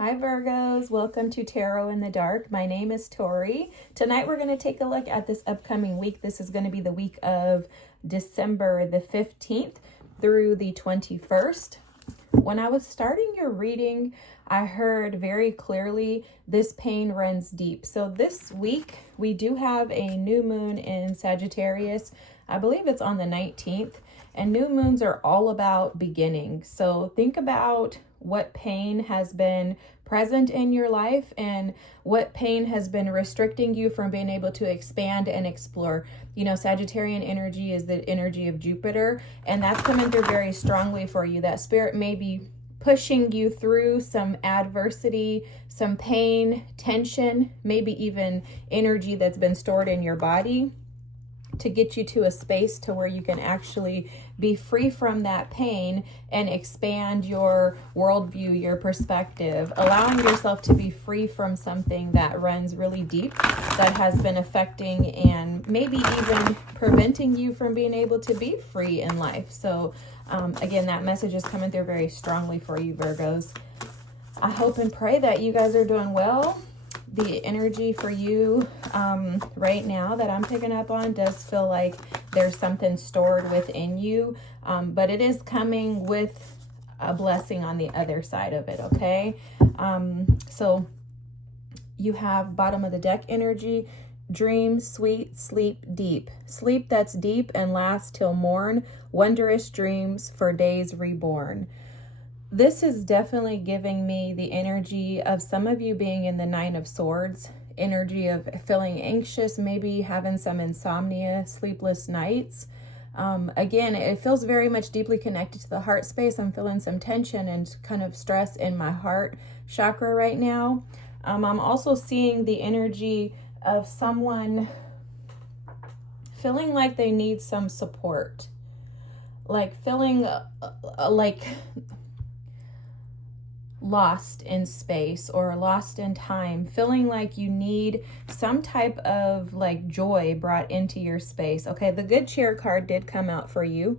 Hi Virgos, welcome to Tarot in the Dark. My name is Tori. Tonight we're going to take a look at this upcoming week. This is going to be the week of December the 15th through the 21st. When I was starting your reading, I heard very clearly this pain runs deep. So this week we do have a new moon in Sagittarius. I believe it's on the 19th, and new moons are all about beginning. So think about what pain has been present in your life and what pain has been restricting you from being able to expand and explore. You know, Sagittarian energy is the energy of Jupiter, and that's coming through very strongly for you. That spirit may be pushing you through some adversity, some pain, tension, maybe even energy that's been stored in your body, to get you to a space to where you can actually be free from that pain and expand your worldview, your perspective, allowing yourself to be free from something that runs really deep, that has been affecting and maybe even preventing you from being able to be free in life. So again, that message is coming through very strongly for you, Virgos. I hope and pray that you guys are doing well. The energy for you right now that I'm picking up on does feel like there's something stored within you, but it is coming with a blessing on the other side of it, okay? So you have bottom of the deck energy, dream sweet, sleep deep. Sleep that's deep and lasts till morn, wondrous dreams for days reborn. This is definitely giving me the energy of some of you being in the Nine of Swords, energy of feeling anxious, maybe having some insomnia, sleepless nights. Again, it feels very much deeply connected to the heart space. I'm feeling some tension and kind of stress in my heart chakra right now. I'm also seeing the energy of someone feeling like they need some support, like feeling like lost in space or lost in time, feeling like you need some type of like joy brought into your space. Okay, the good cheer card did come out for you,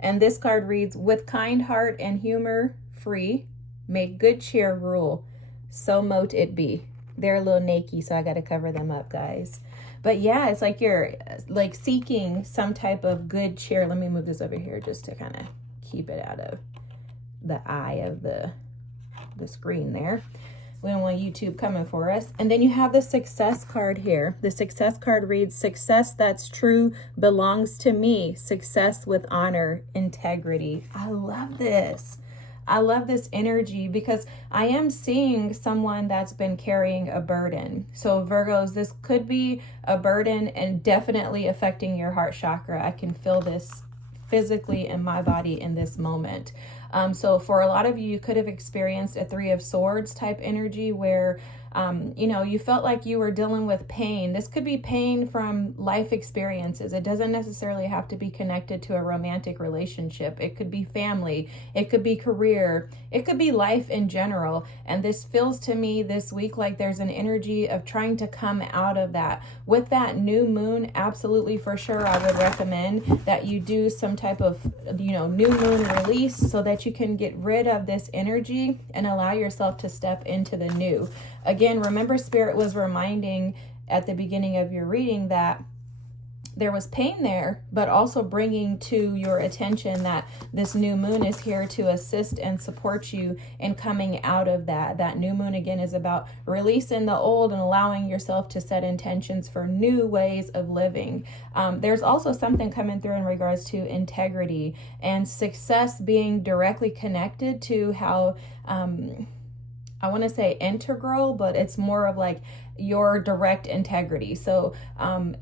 and this card reads, with kind heart and humor free, make good cheer rule, so mote it be. They're a little naked, so I got to cover them up, guys. But yeah, it's like you're like seeking some type of good cheer. Let me move this over here just to kind of keep it out of the eye of the screen there. We don't want YouTube coming for us. And then you have the success card here. The success card reads, success that's true belongs to me. Success with honor, integrity. I love this. I love this energy because I am seeing someone that's been carrying a burden. So Virgos, this could be a burden and definitely affecting your heart chakra. I can feel this physically in my body in this moment. So for a lot of you, you could have experienced a Three of Swords type energy where, you know, you felt like you were dealing with pain. This could be pain from life experiences. It doesn't necessarily have to be connected to a romantic relationship. It could be family. It could be career. It could be life in general. And this feels to me this week like there's an energy of trying to come out of that. With that new moon, absolutely for sure, I would recommend that you do some type of, you know, new moon release so that you can get rid of this energy and allow yourself to step into the new. Again, remember, Spirit was reminding at the beginning of your reading that there was pain there, but also bringing to your attention that this new moon is here to assist and support you in coming out of that. That new moon, again, is about releasing the old and allowing yourself to set intentions for new ways of living. There's also something coming through in regards to integrity and success being directly connected to how, I want to say integral, but it's more of like your direct integrity. So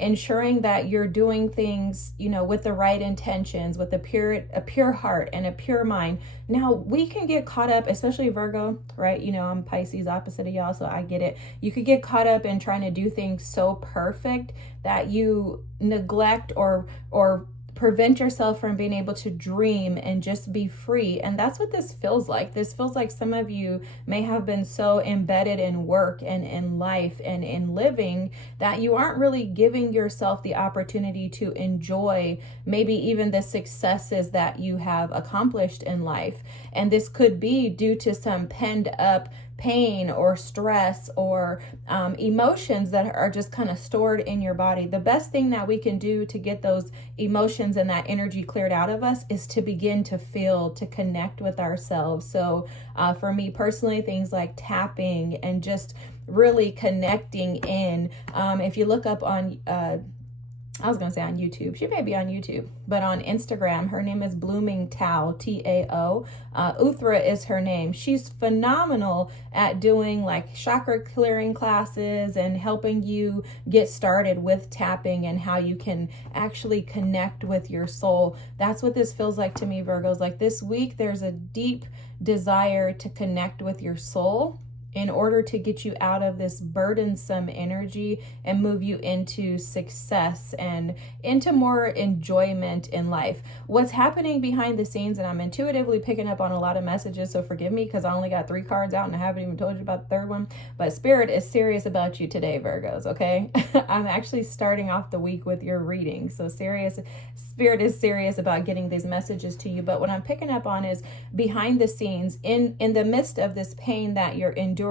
ensuring that you're doing things, you know, with the right intentions, with a pure heart and a pure mind. Now, we can get caught up, especially Virgo, right? You know, I'm Pisces, opposite of y'all, so I get it. You could get caught up in trying to do things so perfect that you neglect or prevent yourself from being able to dream and just be free. And that's what this feels like. This feels like some of you may have been so embedded in work and in life and in living that you aren't really giving yourself the opportunity to enjoy maybe even the successes that you have accomplished in life. And this could be due to some penned up pain or stress or emotions that are just kind of stored in your body. The best thing that we can do to get those emotions and that energy cleared out of us is to begin to feel, to connect with ourselves. So for me personally, things like tapping and just really connecting in. If you look up on I was going to say on YouTube. She may be on YouTube, but on Instagram, her name is Blooming Tao, Tao. Uthra is her name. She's phenomenal at doing like chakra clearing classes and helping you get started with tapping and how you can actually connect with your soul. That's what this feels like to me, Virgos. Like this week, there's a deep desire to connect with your soul in order to get you out of this burdensome energy and move you into success and into more enjoyment in life. What's happening behind the scenes, and I'm intuitively picking up on a lot of messages, so forgive me because I only got 3 cards out and I haven't even told you about the third one, but Spirit is serious about you today, Virgos, okay? I'm actually starting off the week with your reading, so Spirit is serious about getting these messages to you, but what I'm picking up on is behind the scenes, in the midst of this pain that you're enduring,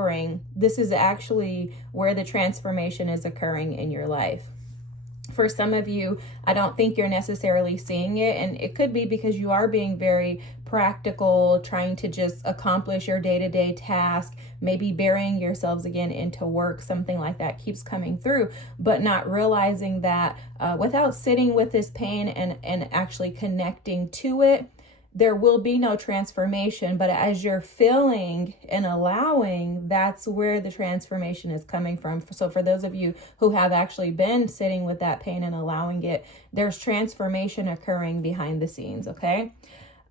this is actually where the transformation is occurring in your life. For some of you, I don't think you're necessarily seeing it, and it could be because you are being very practical, trying to just accomplish your day-to-day task, maybe burying yourselves again into work, something like that keeps coming through, but not realizing that without sitting with this pain and actually connecting to it, there will be no transformation. But as you're feeling and allowing, that's where the transformation is coming from. So for those of you who have actually been sitting with that pain and allowing it, there's transformation occurring behind the scenes, okay?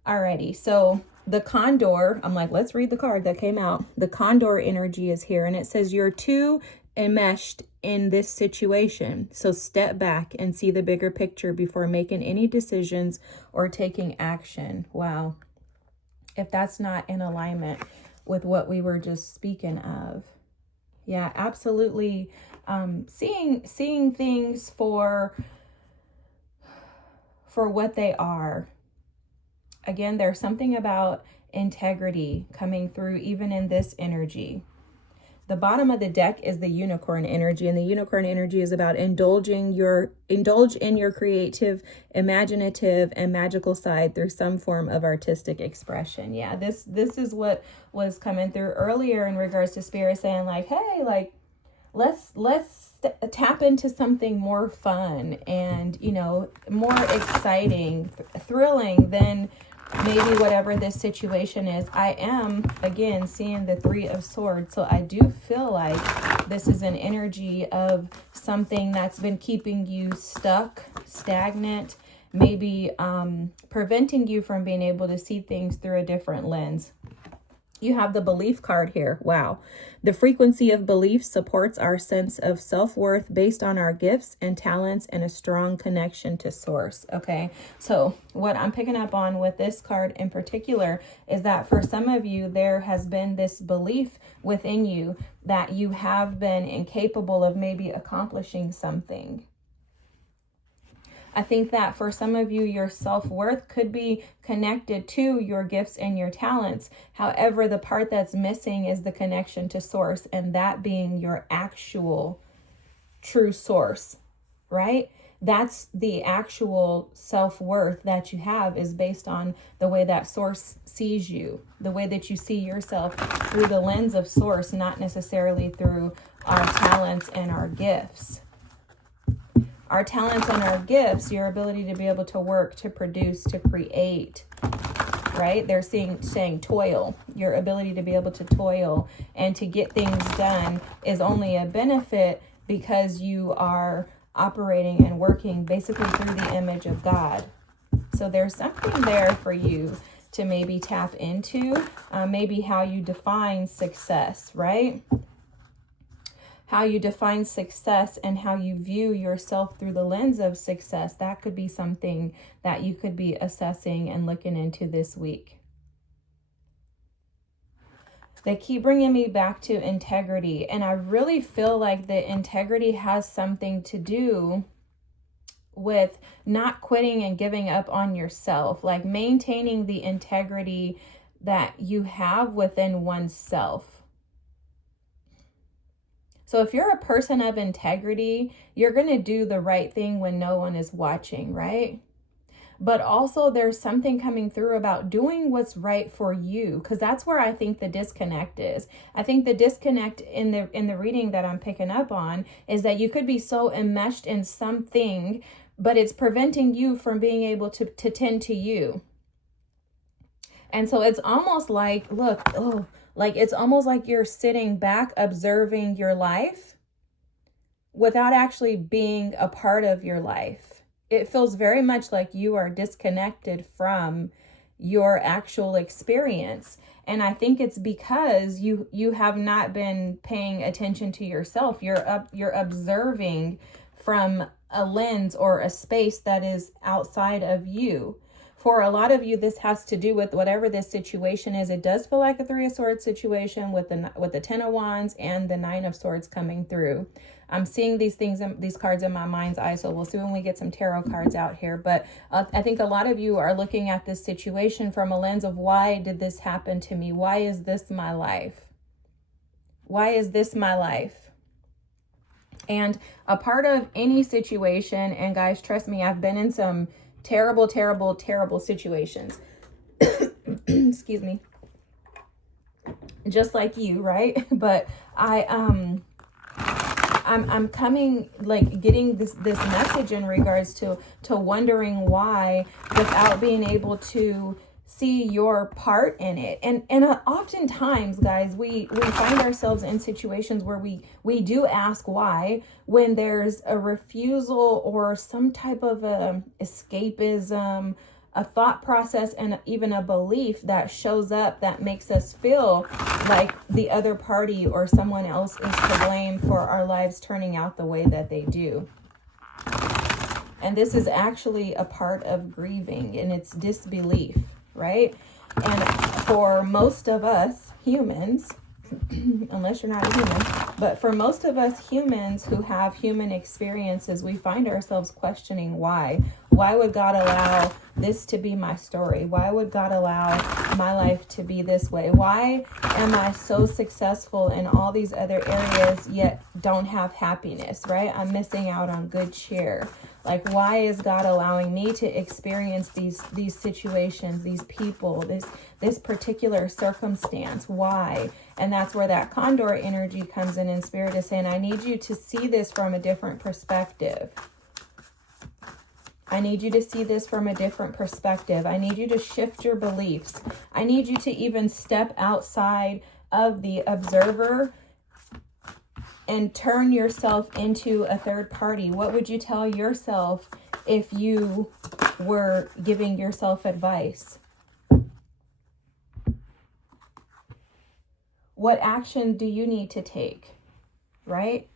Alrighty, so the condor, I'm like, let's read the card that came out. The condor energy is here, and it says you're too enmeshed in this situation. So step back and see the bigger picture before making any decisions or taking action. Wow. If that's not in alignment with what we were just speaking of. Yeah, absolutely. Seeing things for what they are. Again, there's something about integrity coming through even in this energy. The bottom of the deck is the unicorn energy, and the unicorn energy is about indulge in your creative, imaginative, and magical side through some form of artistic expression. Yeah, this is what was coming through earlier in regards to Spirit saying like, hey, like let's tap into something more fun and, you know, more exciting, thrilling than maybe whatever this situation is. I am, again, seeing the 3 of Swords. So I do feel like this is an energy of something that's been keeping you stuck, stagnant, maybe preventing you from being able to see things through a different lens. You have the belief card here. Wow. The frequency of belief supports our sense of self-worth based on our gifts and talents and a strong connection to source. Okay. So what I'm picking up on with this card in particular is that for some of you, there has been this belief within you that you have been incapable of maybe accomplishing something. I think that for some of you, your self-worth could be connected to your gifts and your talents. However, the part that's missing is the connection to source, and that being your actual true source, right? That's the actual self-worth that you have is based on the way that source sees you, the way that you see yourself through the lens of source, not necessarily through our talents and our gifts. Our talents and our gifts, your ability to be able to work, to produce, to create, right? They're saying toil. Your ability to be able to toil and to get things done is only a benefit because you are operating and working basically through the image of God. So there's something there for you to maybe tap into, maybe how you define success, right? How you define success and how you view yourself through the lens of success. That could be something that you could be assessing and looking into this week. They keep bringing me back to integrity, and I really feel like the integrity has something to do with not quitting and giving up on yourself, like maintaining the integrity that you have within oneself. So if you're a person of integrity, you're going to do the right thing when no one is watching, right? But also there's something coming through about doing what's right for you, because that's where I think the disconnect is. I think the disconnect in the reading that I'm picking up on is that you could be so enmeshed in something, but it's preventing you from being able to tend to you. And so it's almost like, look, like it's almost like you're sitting back observing your life without actually being a part of your life. It feels very much like you are disconnected from your actual experience. And I think it's because you have not been paying attention to yourself. You're observing from a lens or a space that is outside of you. For a lot of you, this has to do with whatever this situation is. It does feel like a Three of Swords situation with the Ten of Wands and the Nine of Swords coming through. I'm seeing these cards in my mind's eye, so we'll see when we get some tarot cards out here. But I think a lot of you are looking at this situation from a lens of, why did this happen to me? Why is this my life? Why is this my life? And a part of any situation, and guys, trust me, I've been in some terrible, terrible, terrible situations. Excuse me. Just like you, right? But I'm coming, like, getting this message in regards to wondering why, without being able to see your part in it. And oftentimes, guys, we find ourselves in situations where we do ask why, when there's a refusal or some type of escapism, a thought process, and even a belief that shows up that makes us feel like the other party or someone else is to blame for our lives turning out the way that they do. And this is actually a part of grieving, and it's disbelief, right? And for most of us humans, unless you're not a human, but for most of us humans who have human experiences, we find ourselves questioning why. Why would God allow this to be my story? Why would God allow my life to be this way? Why am I so successful in all these other areas yet don't have happiness, right? I'm missing out on good cheer. Like, why is God allowing me to experience these situations, these people, this particular circumstance? Why? And that's where that condor energy comes in Spirit is saying, I need you to see this from a different perspective. I need you to see this from a different perspective. I need you to shift your beliefs. I need you to even step outside of the observer and turn yourself into a third party. What would you tell yourself if you were giving yourself advice? What action do you need to take, right?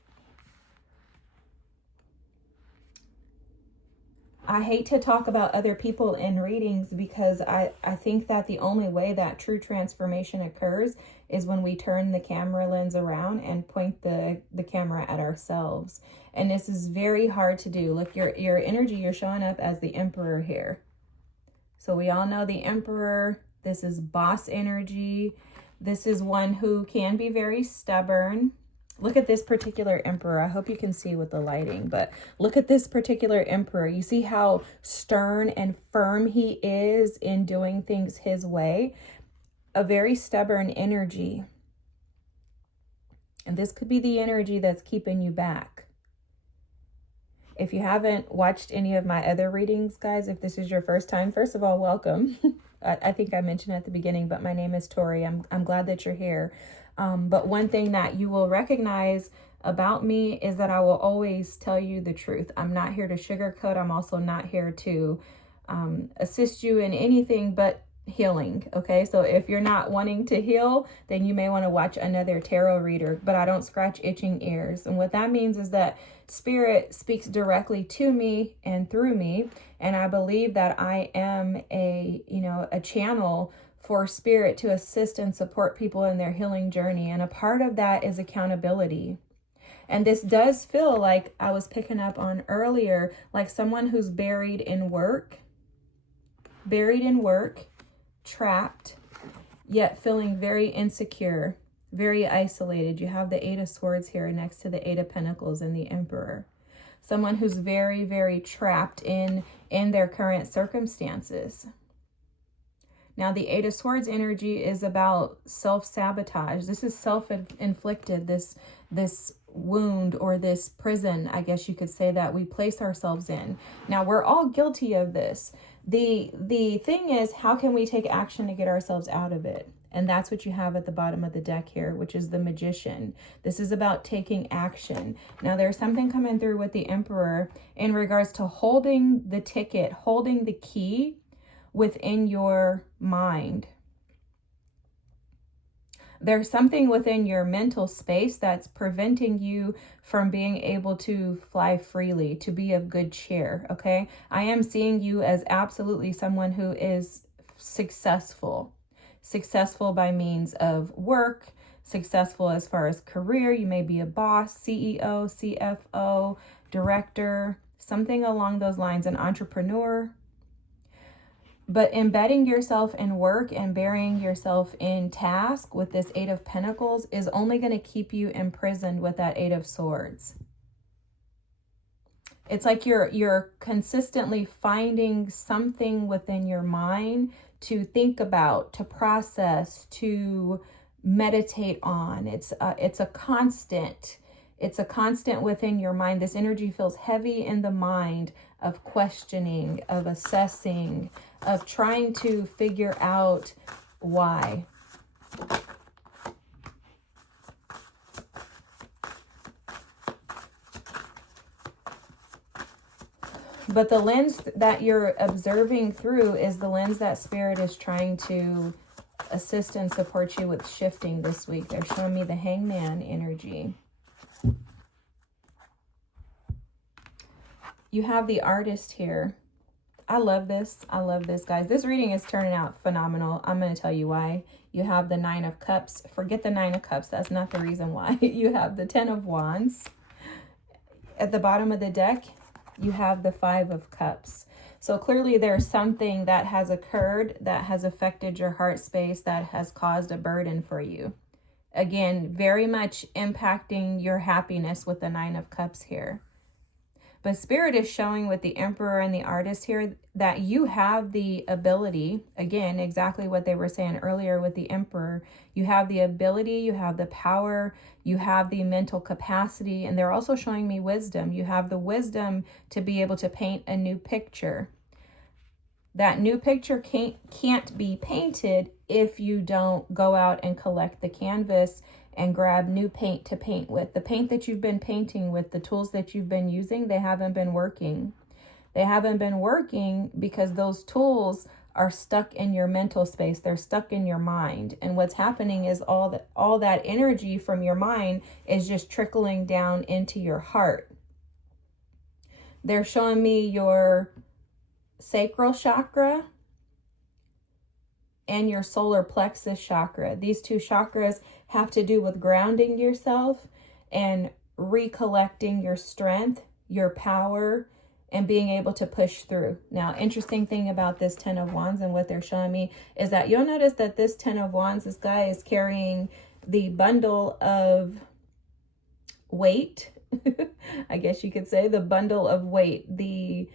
I hate to talk about other people in readings, because I think that the only way that true transformation occurs is when we turn the camera lens around and point the camera at ourselves. And this is very hard to do. Look, your energy, you're showing up as the Emperor here. So we all know the Emperor. This is boss energy. This is one who can be very stubborn. Look at this particular Emperor. I hope you can see with the lighting, but look at this particular Emperor. You see how stern and firm he is in doing things his way? A very stubborn energy. And this could be the energy that's keeping you back. If you haven't watched any of my other readings, guys, if this is your first time, first of all, welcome. I think I mentioned at the beginning, but my name is Tori. I'm glad that you're here. But one thing that you will recognize about me is that I will always tell you the truth. I'm not here to sugarcoat. I'm also not here to assist you in anything but healing. Okay, so if you're not wanting to heal, then you may want to watch another tarot reader, but I don't scratch itching ears. And what that means is that Spirit speaks directly to me and through me. And I believe that I am a channel for Spirit to assist and support people in their healing journey. And a part of that is accountability. And this does feel like, I was picking up on earlier, like someone who's buried in work, trapped, yet feeling very insecure. very isolated. You have the Eight of Swords here next to the Eight of Pentacles and the Emperor. Someone who's very, very trapped in their current circumstances. Now, the Eight of Swords energy is about self-sabotage. This is self-inflicted, this wound or this prison, I guess you could say, that we place ourselves in. Now, we're all guilty of this. The thing is, how can we take action to get ourselves out of it? And that's what you have at the bottom of the deck here, which is the Magician. This is about taking action. Now, there's something coming through with the Emperor in regards to holding the ticket, holding the key within your mind. There's something within your mental space that's preventing you from being able to fly freely, to be of good cheer, okay? I am seeing you as absolutely someone who is successful. Successful by means of work, successful as far as career. You may be a boss, CEO, CFO, director, something along those lines, an entrepreneur. But embedding yourself in work and burying yourself in task with this Eight of Pentacles is only going to keep you imprisoned with that Eight of Swords. It's like you're consistently finding something within your mind to think about, to process, to meditate on. It's a constant. It's a constant within your mind. This energy feels heavy in the mind of questioning, of assessing, of trying to figure out why. But the lens that you're observing through is the lens that Spirit is trying to assist and support you with shifting this week. They're showing me the Hangman energy. You have the Artist here. I love this. I love this, guys. This reading is turning out phenomenal. I'm going to tell you why. You have the Nine of Cups. Forget the Nine of Cups. That's not the reason why. You have the Ten of Wands. At the bottom of the deck, you have the Five of Cups. So clearly there's something that has occurred that has affected your heart space, that has caused a burden for you. Again, very much impacting your happiness with the Nine of Cups here. But Spirit is showing with the Emperor and the Artist here that you have the ability, again, exactly what they were saying earlier with the Emperor. You have the ability, you have the power, you have the mental capacity, and they're also showing me wisdom. You have the wisdom to be able to paint a new picture. That new picture can't be painted if you don't go out and collect the canvas and grab new paint to paint with. The paint that you've been painting with, the tools that you've been using, they haven't been working. They haven't been working because those tools are stuck in your mental space. They're stuck in your mind. And what's happening is all that energy from your mind is just trickling down into your heart. They're showing me your sacral chakra and your solar plexus chakra. These two chakras have to do with grounding yourself and recollecting your strength, your power, and being able to push through. Now, interesting thing about this Ten of Wands and what they're showing me is that you'll notice that this Ten of Wands, this guy is carrying the bundle of weight. I guess you could say the bundle of weight, the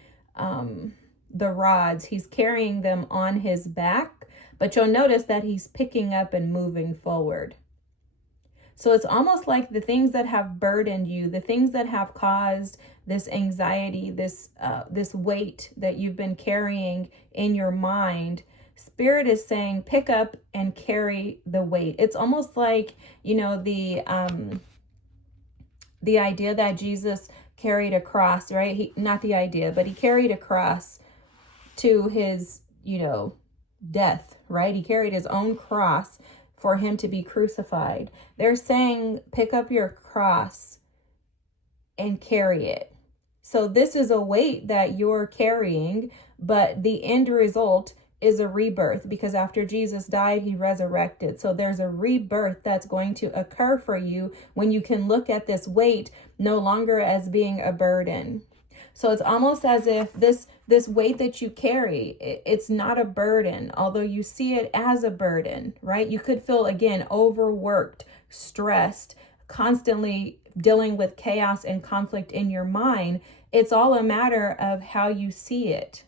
rods. He's carrying them on his back, but you'll notice that he's picking up and moving forward. So it's almost like the things that have burdened you, the things that have caused this anxiety, this weight that you've been carrying in your mind, Spirit is saying, pick up and carry the weight. It's almost like, you know, the idea that Jesus carried a cross, right? Not the idea, but he carried a cross to his, death, right? He carried his own cross for him to be crucified. They're saying, pick up your cross and carry it. So this is a weight that you're carrying, but the end result is a rebirth, because after Jesus died, he resurrected. So there's a rebirth that's going to occur for you when you can look at this weight no longer as being a burden. So it's almost as if this weight that you carry, it's not a burden, although you see it as a burden, right? You could feel, again, overworked, stressed, constantly dealing with chaos and conflict in your mind. It's all a matter of how you see it.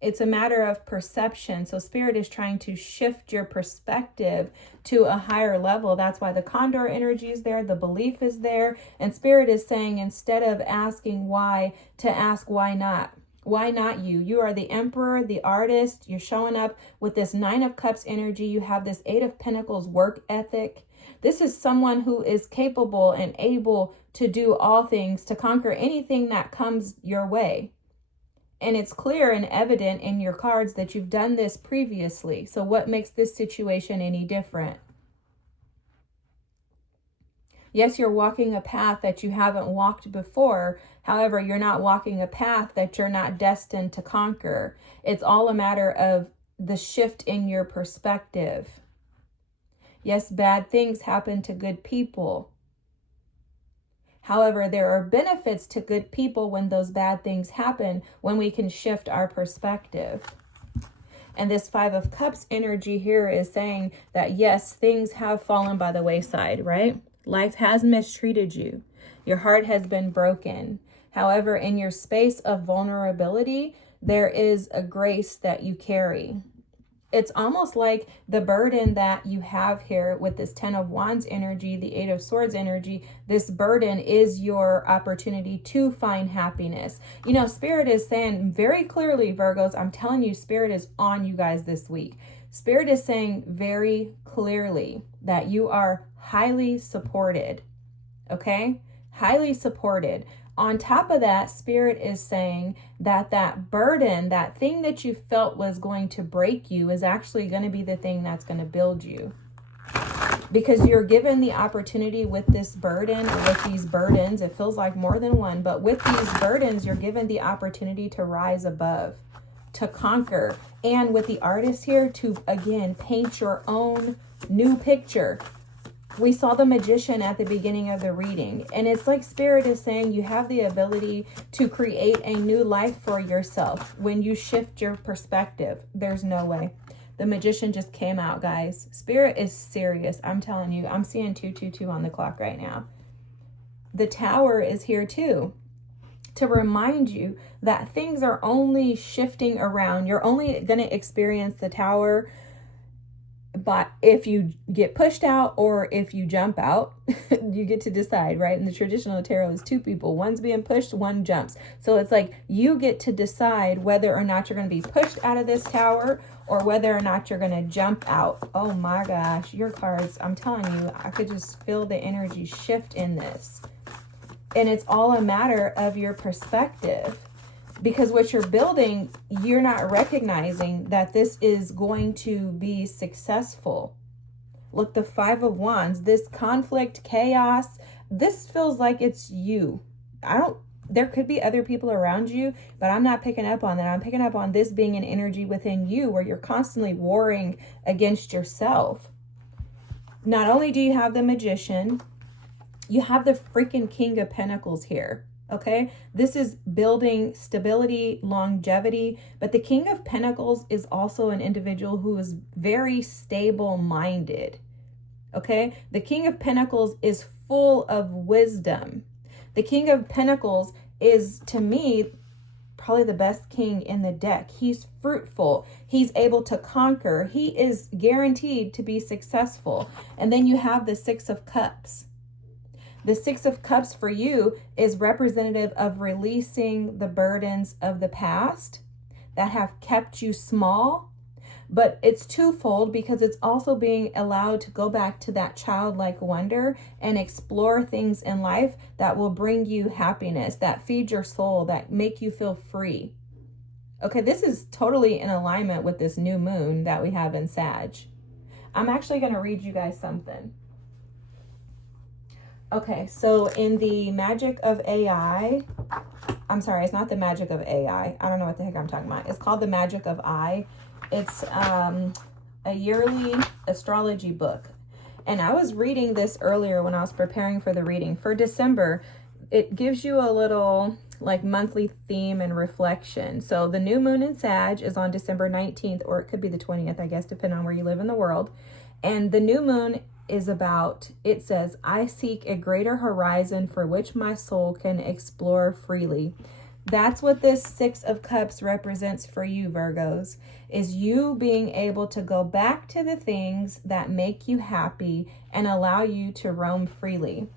It's a matter of perception. So Spirit is trying to shift your perspective to a higher level. That's why the condor energy is there, the belief is there. And Spirit is saying, instead of asking why, to ask why not. Why not you? You are the emperor, the artist. You're showing up with this 9 of Cups energy. You have this 8 of Pentacles work ethic. This is someone who is capable and able to do all things, to conquer anything that comes your way. And it's clear and evident in your cards that you've done this previously. So what makes this situation any different? Yes, you're walking a path that you haven't walked before. However, you're not walking a path that you're not destined to conquer. It's all a matter of the shift in your perspective. Yes, bad things happen to good people. However, there are benefits to good people when those bad things happen, when we can shift our perspective. And this 5 of Cups energy here is saying that, yes, things have fallen by the wayside, right? Life has mistreated you. Your heart has been broken. However, in your space of vulnerability, there is a grace that you carry. It's almost like the burden that you have here with this 10 of Wands energy, the 8 of Swords energy. This burden is your opportunity to find happiness. You know, Spirit is saying very clearly, Virgos, I'm telling you, Spirit is on you guys this week. Spirit is saying very clearly that you are highly supported, okay? Highly supported. On top of that, Spirit is saying that that burden, that thing that you felt was going to break you, is actually going to be the thing that's going to build you. Because you're given the opportunity with this burden, or with these burdens, it feels like more than one, but with these burdens, you're given the opportunity to rise above, to conquer. And with the artist here, to, again, paint your own new picture. We saw the Magician at the beginning of the reading, and it's like Spirit is saying you have the ability to create a new life for yourself when you shift your perspective. There's no way. The Magician just came out, guys. Spirit is serious. I'm telling you, I'm seeing 222 on the clock right now. The Tower is here too, to remind you that things are only shifting around. You're only going to experience the Tower but if you get pushed out or if you jump out. You get to decide, right? In the traditional tarot, is 2 people. One's being pushed, one jumps. So it's like you get to decide whether or not you're going to be pushed out of this tower or whether or not you're going to jump out. Oh my gosh, your cards, I'm telling you, I could just feel the energy shift in this. And it's all a matter of your perspective. Because what you're building, you're not recognizing that this is going to be successful. Look, the 5 of Wands, this conflict, chaos, this feels like it's you. There could be other people around you, but I'm not picking up on that. I'm picking up on this being an energy within you where you're constantly warring against yourself. Not only do you have the Magician, you have the freaking King of Pentacles here. Okay, this is building stability, longevity, but the King of Pentacles is also an individual who is very stable-minded. Okay, the King of Pentacles is full of wisdom. The King of Pentacles is, to me, probably the best king in the deck. He's fruitful. He's able to conquer. He is guaranteed to be successful. And then you have the 6 of Cups. The 6 of Cups for you is representative of releasing the burdens of the past that have kept you small. But it's twofold because it's also being allowed to go back to that childlike wonder and explore things in life that will bring you happiness, that feed your soul, that make you feel free. Okay, this is totally in alignment with this new moon that we have in Sag. I'm actually going to read you guys something. Okay, so in the magic of AI, I'm sorry, it's not the magic of AI. I don't know what the heck I'm talking about. It's called the Magic of I. It's a yearly astrology book. And I was reading this earlier when I was preparing for the reading. For December, it gives you a little like monthly theme and reflection. So the new moon in Sag is on December 19th, or it could be the 20th, I guess, depending on where you live in the world. And the new moon is about, it says, I seek a greater horizon for which my soul can explore freely. That's what this Six of Cups represents for you, Virgos, is you being able to go back to the things that make you happy and allow you to roam freely.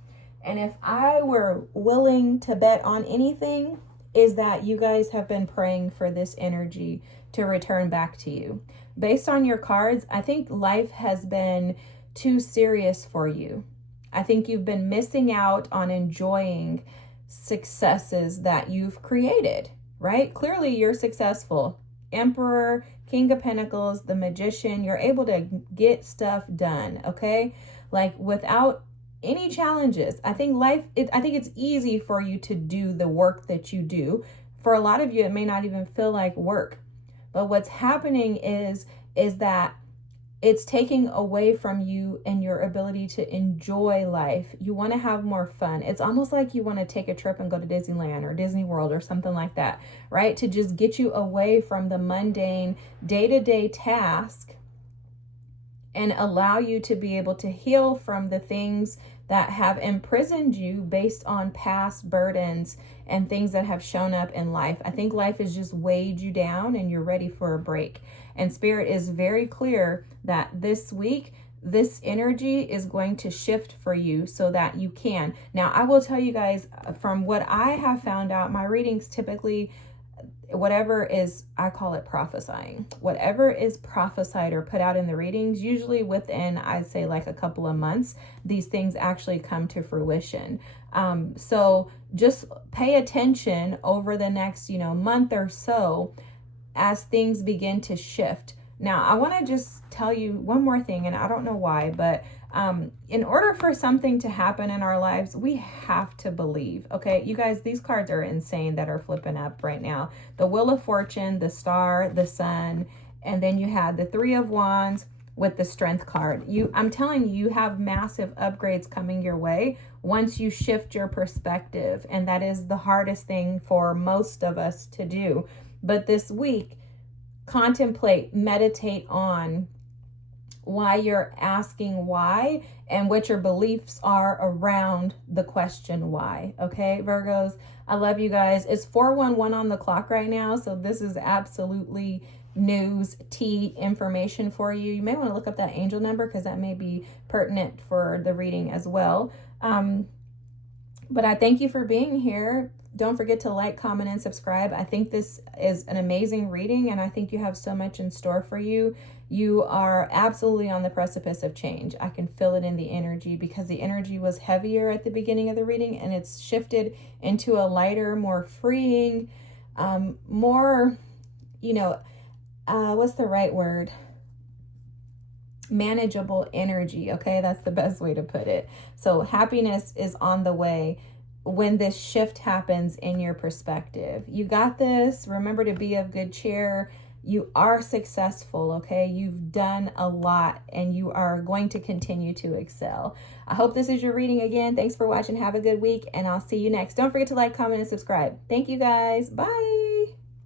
And if I were willing to bet on anything, is that you guys have been praying for this energy to return back to you. Based on your cards, I think life has been too serious for you. I think you've been missing out on enjoying successes that you've created, right? Clearly you're successful. Emperor, King of Pentacles, the Magician, you're able to get stuff done, okay? Like without any challenges. I think I think it's easy for you to do the work that you do. For a lot of you, it may not even feel like work. But what's happening is that it's taking away from you and your ability to enjoy life. You want to have more fun. It's almost like you want to take a trip and go to Disneyland or Disney World or something like that, right? To just get you away from the mundane day-to-day task and allow you to be able to heal from the things that have imprisoned you based on past burdens and things that have shown up in life. I think life has just weighed you down and you're ready for a break. And Spirit is very clear that this week, this energy is going to shift for you so that you can. Now, I will tell you guys, from what I have found out, my readings typically, whatever is, I call it prophesying. Whatever is prophesied or put out in the readings, usually within, I'd say like a couple of months, these things actually come to fruition. So just pay attention over the next, month or so as things begin to shift. Now, I want to just tell you one more thing, and I don't know why, but in order for something to happen in our lives, we have to believe, okay? You guys, these cards are insane that are flipping up right now. The Wheel of Fortune, the Star, the Sun, and then you had the Three of Wands with the Strength card. I'm telling you, you have massive upgrades coming your way once you shift your perspective, and that is the hardest thing for most of us to do. But this week, contemplate, meditate on why you're asking why and what your beliefs are around the question why. Okay, Virgos, I love you guys. It's 4:11 on the clock right now, so this is absolutely news, tea information for you. You may want to look up that angel number because that may be pertinent for the reading as well. But I thank you for being here. Don't forget to like, comment, and subscribe. I think this is an amazing reading, and I think you have so much in store for you. You are absolutely on the precipice of change. I can feel it in the energy because the energy was heavier at the beginning of the reading, and it's shifted into a lighter, more freeing, more, what's the right word? Manageable energy. Okay, that's the best way to put it. So happiness is on the way when this shift happens in your perspective. You got this. Remember to be of good cheer. You are successful, okay? You've done a lot and you are going to continue to excel. I hope this is your reading again. Thanks for watching. Have a good week, and I'll see you next. Don't forget to like, comment, and subscribe. Thank you guys. Bye.